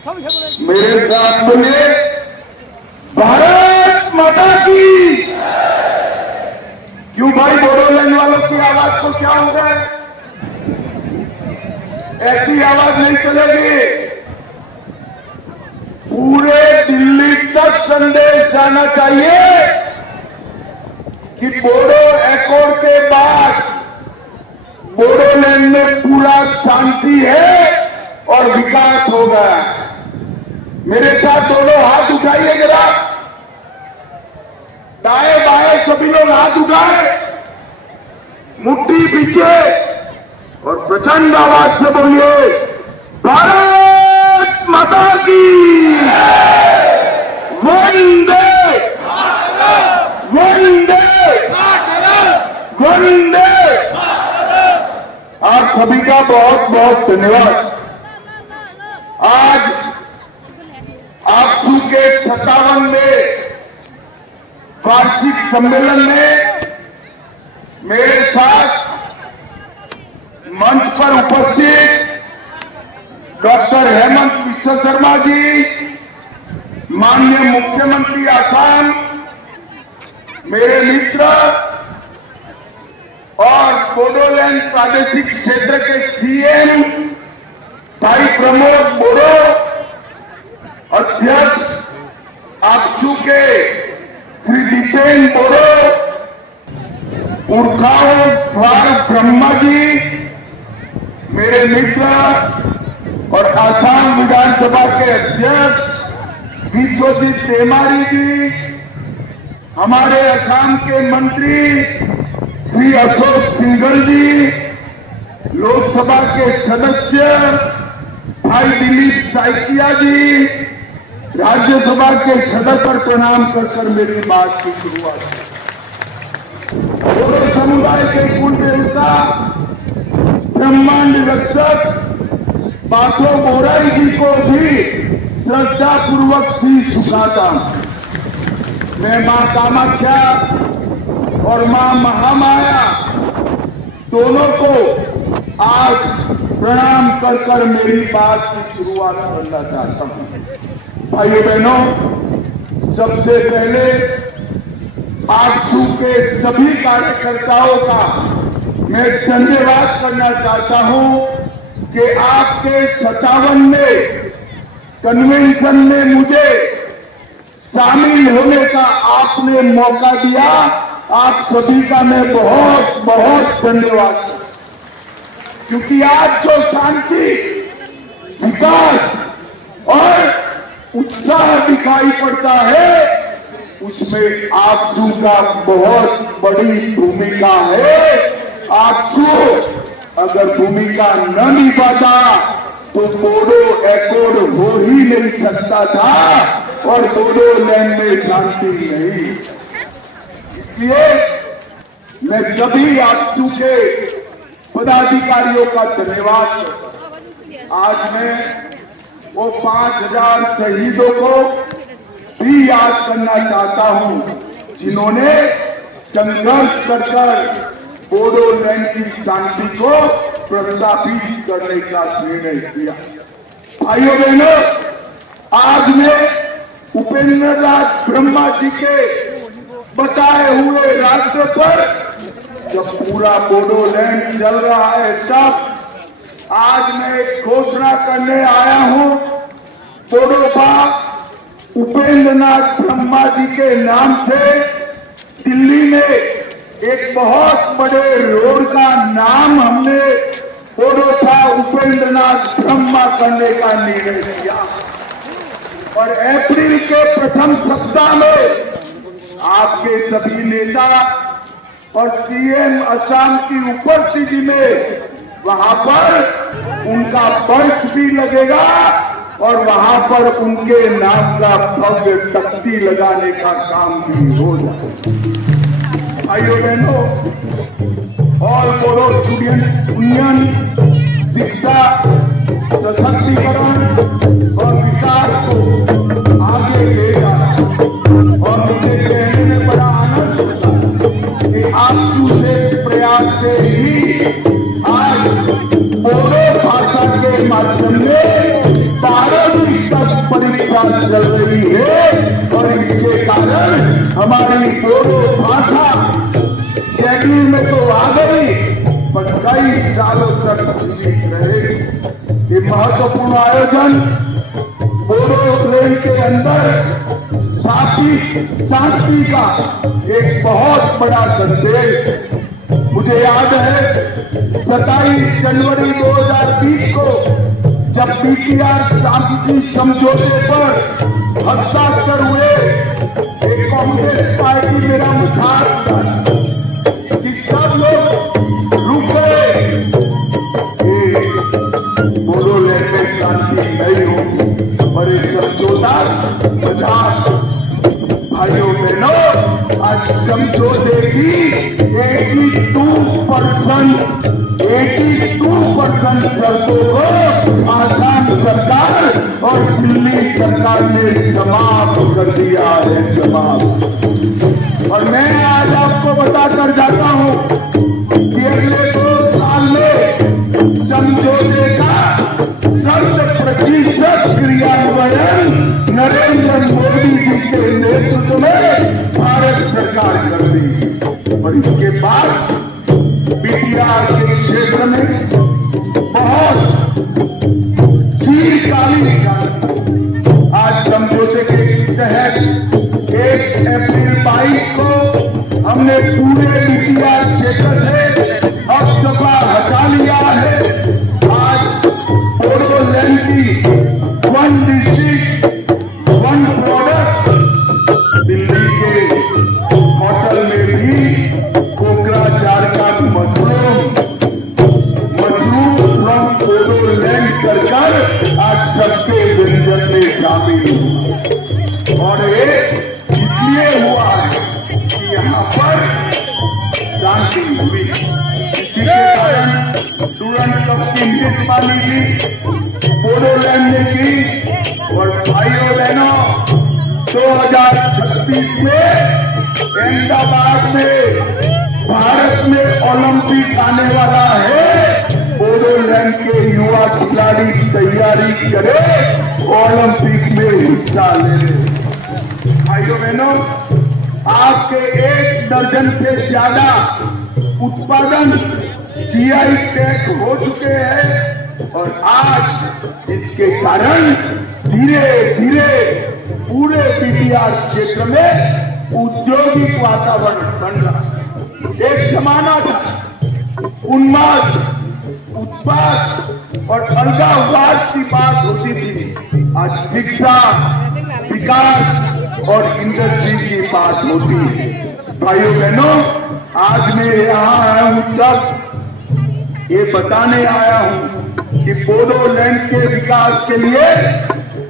मेरे साथ बोले भारत माता की। क्यों भाई, बोडोलैंड वालों की आवाज को क्या हो गया? ऐसी आवाज नहीं चलेगी। पूरे दिल्ली तक संदेश जाना चाहिए कि बोडो एकॉर्ड के बाद बोडोलैंड में पूरा शांति है और विकास होगा। मेरे साथ दोनों हाथ उठाइए जरा, दाएं बाएं सभी लोग हाथ उठाए, मुट्ठी पीछे और प्रचंड आवाज से बोलिए भारत माता की। वंदे वंदे वंदे। आप सभी का बहुत बहुत धन्यवाद। आज आपसू के 57वें वार्षिक सम्मेलन में मेरे साथ मंच पर उपस्थित डॉक्टर हेमंत बिश्व शर्मा जी, माननीय मुख्यमंत्री असम, मेरे मित्र और बोडोलैंड प्रादेशिक क्षेत्र के सीएम भाई प्रमोद बोडो, अध्यक्ष आपसू के श्री दीपेन बोडो, उर्खाओ द्वार ब्रह्मा जी, मेरे मित्र और आसाम विधानसभा के अध्यक्ष विश्वजीत देमारी जी, हमारे असम के मंत्री श्री अशोक सिंघल जी, लोकसभा के सदस्य भाई दिलीप साइकिया जी, राज्यसभा के सदस्य पर प्रणाम कर मेरी बात की शुरुआत है। बोडो समुदाय के कुल देवता ब्रह्मांड रक्षक बाथो बोराई जी को भी श्रद्धा पूर्वक शीश झुकाता हूं। मैं मां कामाख्या और मां महामाया दोनों को आज प्रणाम कर मेरी बात की शुरुआत करना चाहता हूं। भाइयों बहनों, सबसे पहले आपसू के सभी कार्यकर्ताओं का मैं धन्यवाद करना चाहता हूं कि आपके 57वें कन्वेंशन में मुझे शामिल होने का आपने मौका दिया। आप सभी का मैं बहुत बहुत धन्यवाद करता हूं, क्योंकि आज जो शांति, विकास और उत्साह दिखाई पड़ता है उसमें आपसू का बहुत बड़ी भूमिका है। आपसू अगर भूमिका न निभाता तो बोडो एकॉर्ड हो ही नहीं सकता था और बोडोलैंड में शांति नहीं। इसलिए मैं सभी आपसू के पदाधिकारियों का धन्यवाद करता हूं। आज मैं वो 5000 शहीदों को भी याद करना चाहता हूं जिन्होंने संघर्ष कर बोडोलैंड की शांति को प्रस्तावित करने का निर्णय किया। भाइयों बहनों, आज मैं उपेंद्र नाथ ब्रह्मा जी के बताए हुए रास्ते पर जब पूरा बोडोलैंड चल रहा है तब आज मैं एक घोषणा करने आया हूं। बोडोबा उपेंद्र नाथ ब्रह्मा जी के नाम से दिल्ली में एक बहुत बड़े रोड का नाम हमने बोडोबा उपेंद्र नाथ ब्रह्मा करने का निर्णय किया और अप्रैल के प्रथम सप्ताह में आपके सभी नेता और सीएम असम की उपस्थिति में वहां पर उनका पर्च भी लगेगा और वहां पर उनके नाम का भव्य तख्ती लगाने का काम भी हो जाएगा। भाइयों बहनों, और बोडो स्टूडेंट यूनियन शिक्षा, सशक्तिकरण और विकास को आगे ले जा रहा है और मुझे कहने में बड़ा आनंद होता है कि आपसू से प्रयास से ही आज बोडो भाषा के माध्यम में 12वीं भाषा चल रही है और इसके कारण हमारी दोनों भाषा शेड्यूल में तो आ गई पर कई सालों तक सीख रहे। ये महत्वपूर्ण आयोजन बोडो प्लेन के अंदर शांति का एक बहुत बड़ा संदेश। मुझे याद है 27 जनवरी 2020 को जब पीटीआर शांति समझौते पर हस्ताक्षर हुए, एक कांग्रेस पार्टी मेरा मजाक था कि सब लोग रुक गए, बोडोलैंड में शांति नहीं होगी और एक समझौता मजाक। भाइयों बहनों, आज समझौते की 82% शर्तों को आसाम सरकार और दिल्ली सरकार ने समाप्त कर दिया है। समाप्त। और मैं आज आपको बताकर जाता हूं कि अगले 2 साल में समझौते का 100% क्रियान्वयन नरेंद्र मोदी जी के नेतृत्व में भारत सरकार कर दी। और इसके बाद पीटीआर के क्षेत्र में बहुत दीर्घकालीन आज समझौते के तहत 1 अप्रैल 22 को हमने पूरे पीटीआर क्षेत्र से हस्तक्षेप हटा लिया है। आज बोडोलैंड की 1 डिस्ट्रिक्ट 1 प्रोडक्ट, दिल्ली के होटल में भी कोकराझार का मशरूम फ्रॉम बोडोलैंड कर आज सबके व्यंजन में शामिल हुआ। और ये इसलिए हुआ है कि यहाँ पर शांति हुई। इसी के कारण तुरंत सबकी मेजबानी भी बोडोलैंड ने की। और भाइयों बहनों, 2036 में अहमदाबाद में भारत में ओलंपिक आने वाला है। बोडोलैंड के युवा खिलाड़ी तैयारी करे ओलंपिक में हिस्सा ले। भाइयों बहनों, आपके 1 दर्जन से ज्यादा उत्पादन जीआई टैग हो चुके हैं और आज इसके कारण धीरे धीरे पूरे पीटीआर क्षेत्र में औद्योगिक वातावरण बन रहा है। एक जमाना था उन्माद, उत्पाद और अलगाववाद की बात होती थी। आज शिक्षा, विकास और इंडस्ट्री की बात होती है। भाइयों बहनों, आज मैं यहाँ आया हूँ तब ये बताने आया हूँ कि बोडोलैंड के विकास के लिए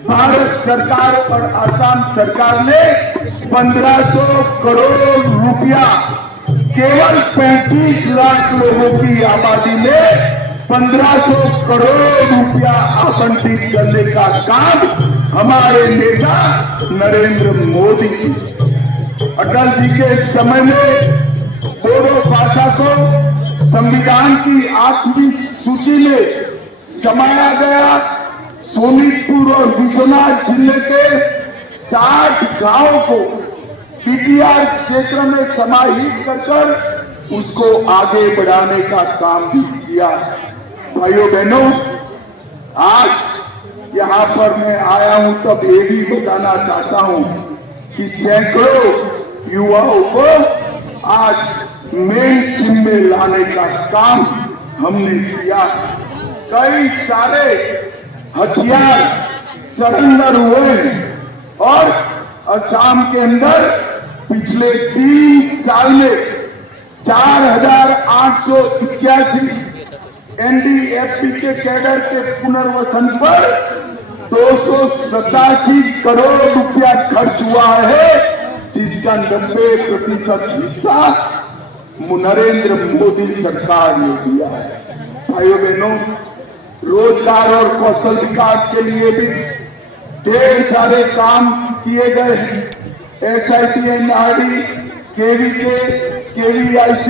भारत सरकार और असम सरकार ने 1500 करोड़ रुपया केवल 35 लाख लोगों की आबादी में 1500 करोड़ रुपया आवंटित करने का काम हमारे नेता नरेंद्र मोदी जी, अटल जी के समय में बोडो भाषा को संविधान की 8वीं सूची में समाया गया। सोनीतपुर और विश्वनाथ जिले के 60 गांव को पीटीआर क्षेत्र में समाहित कर उसको आगे बढ़ाने का काम भी किया। भाइयों बहनों, आज यहाँ पर मैं आया हूँ तब ये भी बताना चाहता हूँ कि सैकड़ों युवाओं को आज मेन स्ट्रीम में लाने का काम हमने किया। कई सारे हथियार सरेंडर हुए और असम के अंदर पिछले 3 साल में 4881 एनडीएफबी के कैडर के पुनर्वसन पर 287 करोड़ रुपया खर्च हुआ है, जिसका 90% हिस्सा नरेंद्र मोदी सरकार ने दिया है। भाइयों बहनों, रोजगार और कौशल विकास के लिए भी ढेर सारे काम किए गए हैं। SIT-NRD, KVK, KVIC,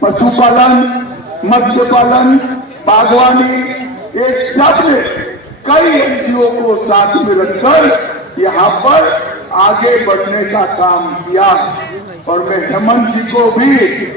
पशुपालन, मत्स्य पालन, बागवानी, एक सब कई एनजीओ को साथ में रखकर यहाँ पर आगे बढ़ने का काम किया। और मैं हेमंत जी को भी